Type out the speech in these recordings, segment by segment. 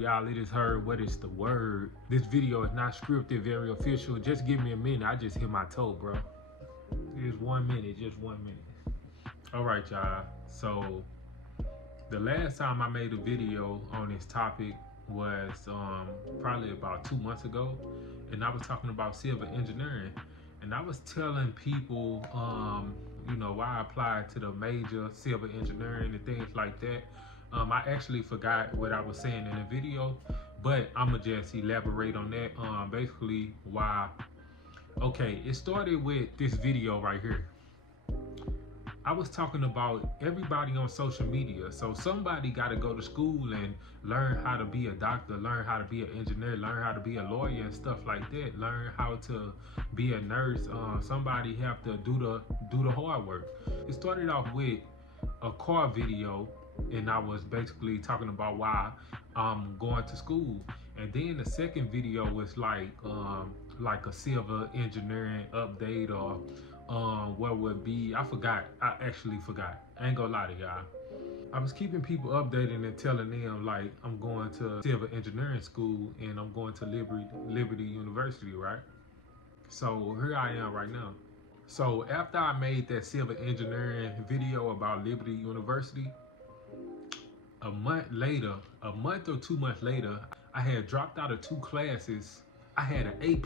Y'all, it is heard. What is the word? This video is not scripted, very official. Just give me a minute. I just hit my toe, bro. Just 1 minute, just 1 minute. All right, y'all. So the last time I made a video on this topic was probably about 2 months ago, and I was talking about civil engineering, and I was telling people, you know, why I applied to the major civil engineering and things like that. I actually forgot what I was saying in the video, but I'ma just elaborate on that. Basically why. Okay, it started with this video right here. I was talking about everybody on social media. So somebody got to go to school and learn how to be a doctor, learn how to be an engineer, learn how to be a lawyer and stuff like that. Learn how to be a nurse. Somebody have to do the hard work. It started off with a car video, and I was basically talking about why I'm going to school. And then the second video was like a civil engineering update, or what would be, I forgot. I actually forgot. I ain't gonna lie to y'all. I was keeping people updated and telling them like I'm going to civil engineering school and I'm going to Liberty University, right? So here I am right now. So after I made that civil engineering video about Liberty University, a month or 2 months later, I had dropped out of 2 classes. I had an A+,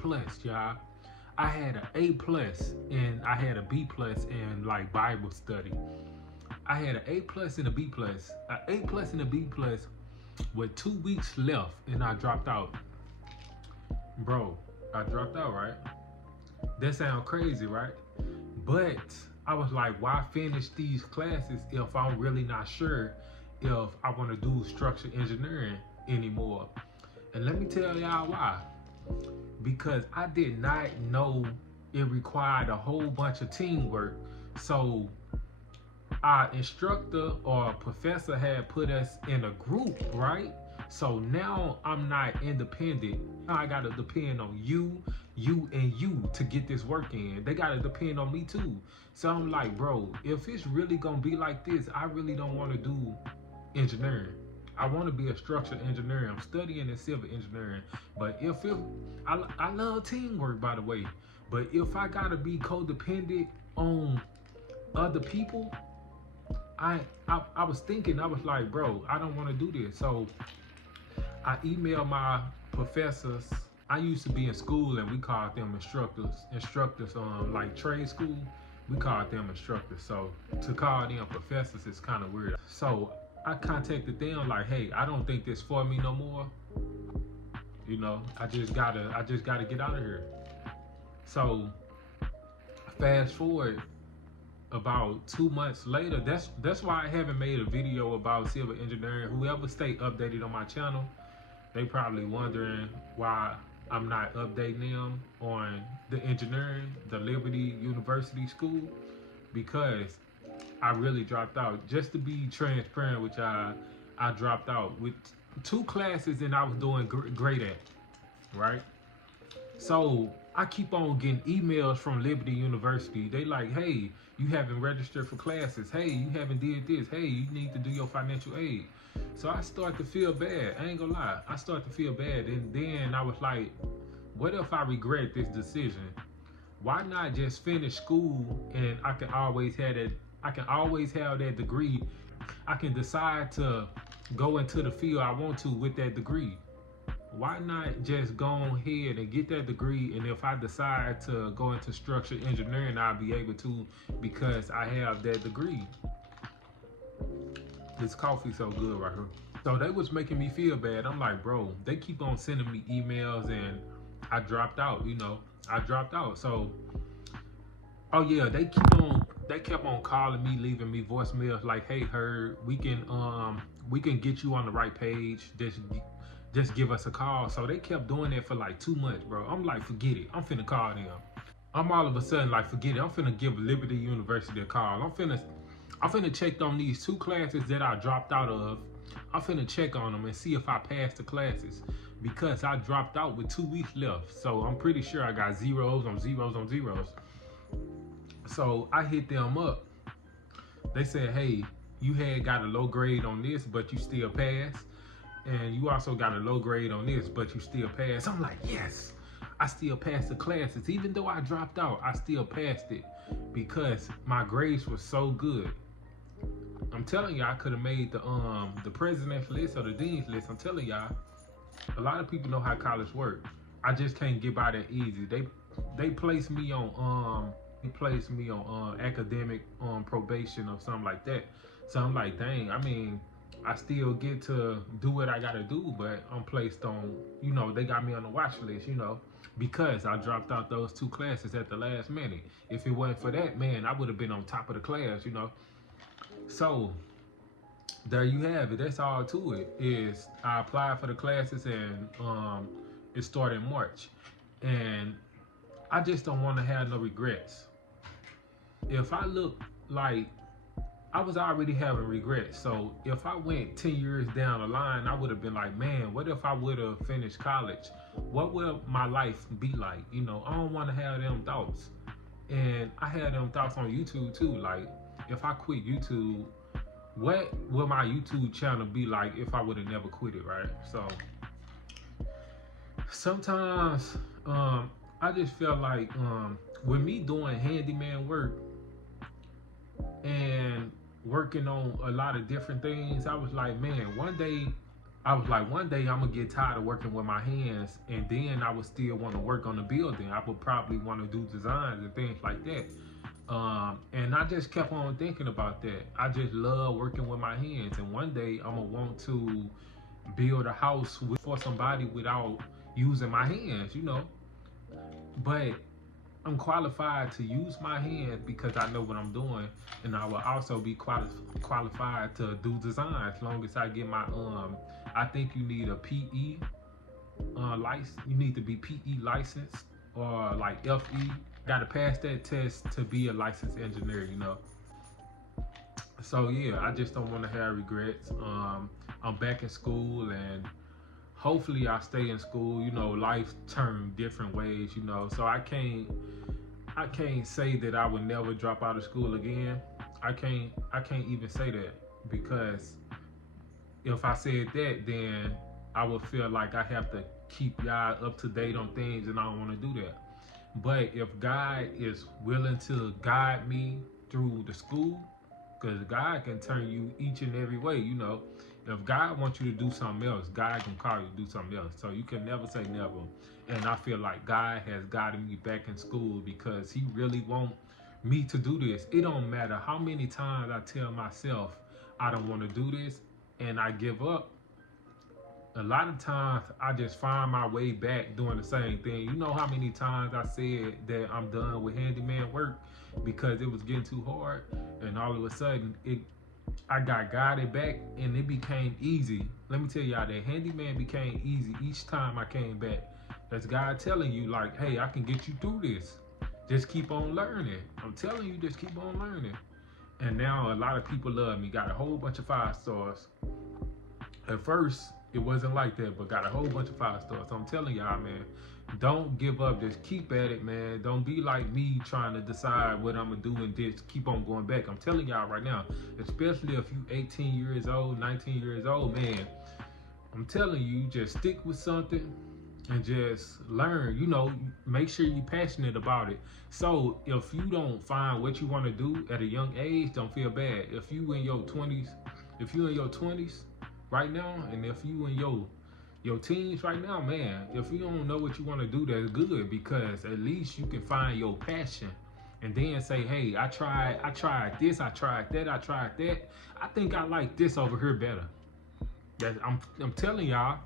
y'all. I had an A+, and I had a B+ in like Bible study. I had an A+ and a B+. An A+ and a B+ with 2 weeks left, and I dropped out. Bro, I dropped out, right? That sounds crazy, right? But I was like, why finish these classes if I'm really not sure if I want to do structural engineering anymore? And let me tell y'all why. Because I did not know it required a whole bunch of teamwork. So our instructor or professor had put us in a group, right? So now I'm not independent. Now I gotta depend on you, and you to get this work in. They gotta depend on me too. So I'm like, bro, if it's really gonna be like this, I really don't wanna do engineering. I want to be a structural engineer. I'm studying in civil engineering. But I love teamwork, by the way. But if I gotta be codependent on other people, I was thinking, I was like, bro, I don't want to do this. So I emailed my professors. I used to be in school and we called them instructors. Instructors like trade school, we called them instructors. So to call them professors is kind of weird. So I contacted them like, hey, I don't think this for me no more. You know, I just gotta get out of here. So fast forward about 2 months later, that's why I haven't made a video about civil engineering. Whoever stay updated on my channel, they probably wondering why I'm not updating them on the engineering, the Liberty University school, because I really dropped out. Just to be transparent with y'all, I dropped out with 2 classes and I was doing great at, right? So I keep on getting emails from Liberty University. They like, hey, you haven't registered for classes. Hey, you haven't did this. Hey, you need to do your financial aid. So I start to feel bad. I ain't gonna lie. I start to feel bad. And then I was like, what if I regret this decision? Why not just finish school and I can always have that degree. I can decide to go into the field I want to with that degree. Why not just go ahead and get that degree, and if I decide to go into structural engineering, I'll be able to because I have that degree. This coffee so good right here. So they was making me feel bad. I'm like, bro, they keep on sending me emails and I dropped out, I dropped out. So, oh yeah, they kept on calling me, leaving me voicemails like, hey, Herb, we can get you on the right page. Just give us a call. So they kept doing that for like 2 months, bro. I'm like, forget it. I'm finna call them. I'm all of a sudden like, forget it. I'm finna give Liberty University a call. I'm finna check on these 2 classes that I dropped out of. I'm finna check on them and see if I passed the classes because I dropped out with 2 weeks left. So I'm pretty sure I got zeros on zeros on zeros. So I hit them up. They said, hey, you had got a low grade on this, but you still passed. And you also got a low grade on this, but you still passed. I'm like, yes, I still passed the classes. Even though I dropped out, I still passed it because my grades were so good. I'm telling y'all, I could have made the president's list or the dean's list. I'm telling y'all, a lot of people know how college works. I just can't get by that easy. They placed me on academic probation or something like that. So I'm like, dang, I mean, I still get to do what I gotta do, but I'm placed on, they got me on the watch list, because I dropped out those 2 classes at the last minute. If it wasn't for that, man, I would have been on top of the class, So there you have it. That's all to it. Is I applied for the classes and it started in March, and I just don't want to have no regrets. If I look like I was already having regrets, so if I went 10 years down the line, I would have been like, man, what if I would have finished college? What would my life be like? I don't want to have them thoughts. And I had them thoughts on YouTube too. Like, if I quit YouTube, what will my YouTube channel be like if I would have never quit it, right? So sometimes I just feel like with me doing handyman work and working on a lot of different things, I was like, man, one day I'm gonna get tired of working with my hands, and then I would still want to work on the building. I would probably want to do designs and things like that. And I just kept on thinking about that. I just love working with my hands, and one day I'm gonna want to build a house for somebody without using my hands, But I'm qualified to use my hands because I know what I'm doing, and I will also be qualified to do design as long as I get my I think you need a PE license. You need to be PE licensed or like FE. Got to pass that test to be a licensed engineer, So yeah, I just don't want to have regrets. I'm back in school, and hopefully I stay in school. Life turned different ways, So I can't say that I would never drop out of school again. I can't even say that, because if I said that, then I would feel like I have to keep y'all up to date on things, and I don't want to do that. But if God is willing to guide me through the school, because God can turn you each and every way, If God wants you to do something else, God can call you to do something else. So you can never say never. And I feel like God has guided me back in school because he really wants me to do this. It don't matter how many times I tell myself I don't want to do this and I give up. A lot of times I just find my way back doing the same thing. You know how many times I said that I'm done with handyman work because it was getting too hard, and all of a sudden I got guided back and it became easy. Let me tell y'all, that handyman became easy each time I came back. That's God telling you, like, hey, I can get you through this. Just keep on learning. I'm telling you, just keep on learning. And now a lot of people love me. Got a whole bunch of 5 stars. At first, it wasn't like that, but got a whole bunch of 5 stars. So I'm telling y'all, man, don't give up. Just keep at it, man. Don't be like me trying to decide what I'm going to do and just keep on going back. I'm telling y'all right now, especially if you 18 years old, 19 years old, man, I'm telling you, just stick with something and just learn. Make sure you're passionate about it. So if you don't find what you want to do at a young age, don't feel bad. If you in your 20s right now, and if you in your teens right now, man, if you don't know what you want to do, that's good, because at least you can find your passion and then say, hey, I tried this, I tried that, I think I like this over here better. That I'm telling y'all,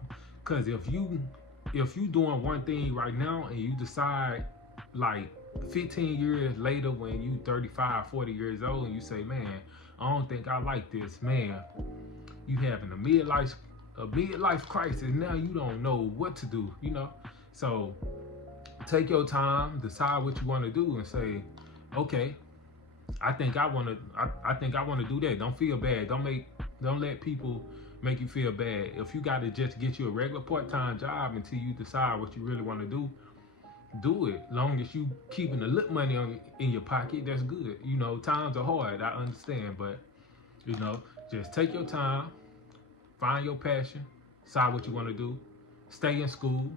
cause if you doing one thing right now and you decide like 15 years later when you 35, 40 years old and you say, man, I don't think I like this, man, you having a midlife crisis. Now you don't know what to do, you know. So take your time, decide what you want to do, and say, okay, I think I want to do that. Don't feel bad. Don't let people make you feel bad. If you got to just get you a regular part-time job until you decide what you really want to do it. Long as you keeping a little money in your pocket, that's good. You know, times are hard, I understand, but you know, just take your time, find your passion, decide what you want to do, stay in school.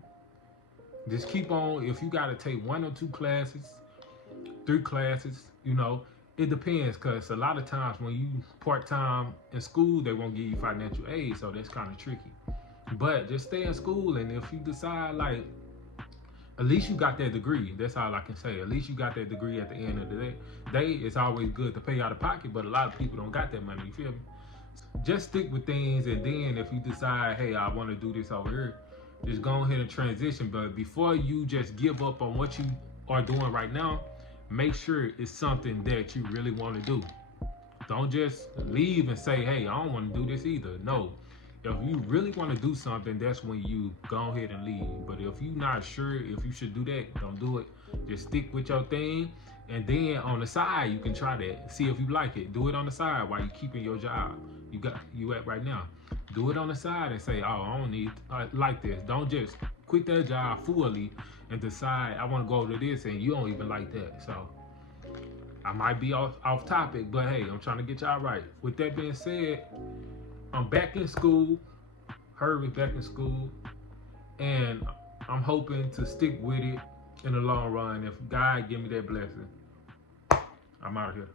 Just keep on. If you got to take 1 or 2 classes, 3 classes, you know, it depends, because a lot of times when you part-time in school, they won't give you financial aid, so that's kind of tricky. But just stay in school, and if you decide, like, at least you got that degree. That's all I can say. At least you got that degree at the end of the day. It's always good to pay out of pocket, but a lot of people don't got that money, you feel me? Just stick with things, and then if you decide, hey, I want to do this over here, just go ahead and transition. But before you just give up on what you are doing right now, make sure it's something that you really want to do. Don't just leave and say, hey, I don't want to do this either. No. If you really want to do something, that's when you go ahead and leave. But if you're not sure if you should do that, don't do it. Just stick with your thing. And then on the side, you can try that. See if you like it. Do it on the side while you're keeping your job you at right now. Do it on the side and say, oh, I don't like this. Don't just quit that job fully and decide I want to go to this and you don't even like that. So I might be off topic, but hey, I'm trying to get y'all right. With that being said, I'm back in school. Herb is back in school, and I'm hoping to stick with it in the long run. If God give me that blessing, I'm out of here.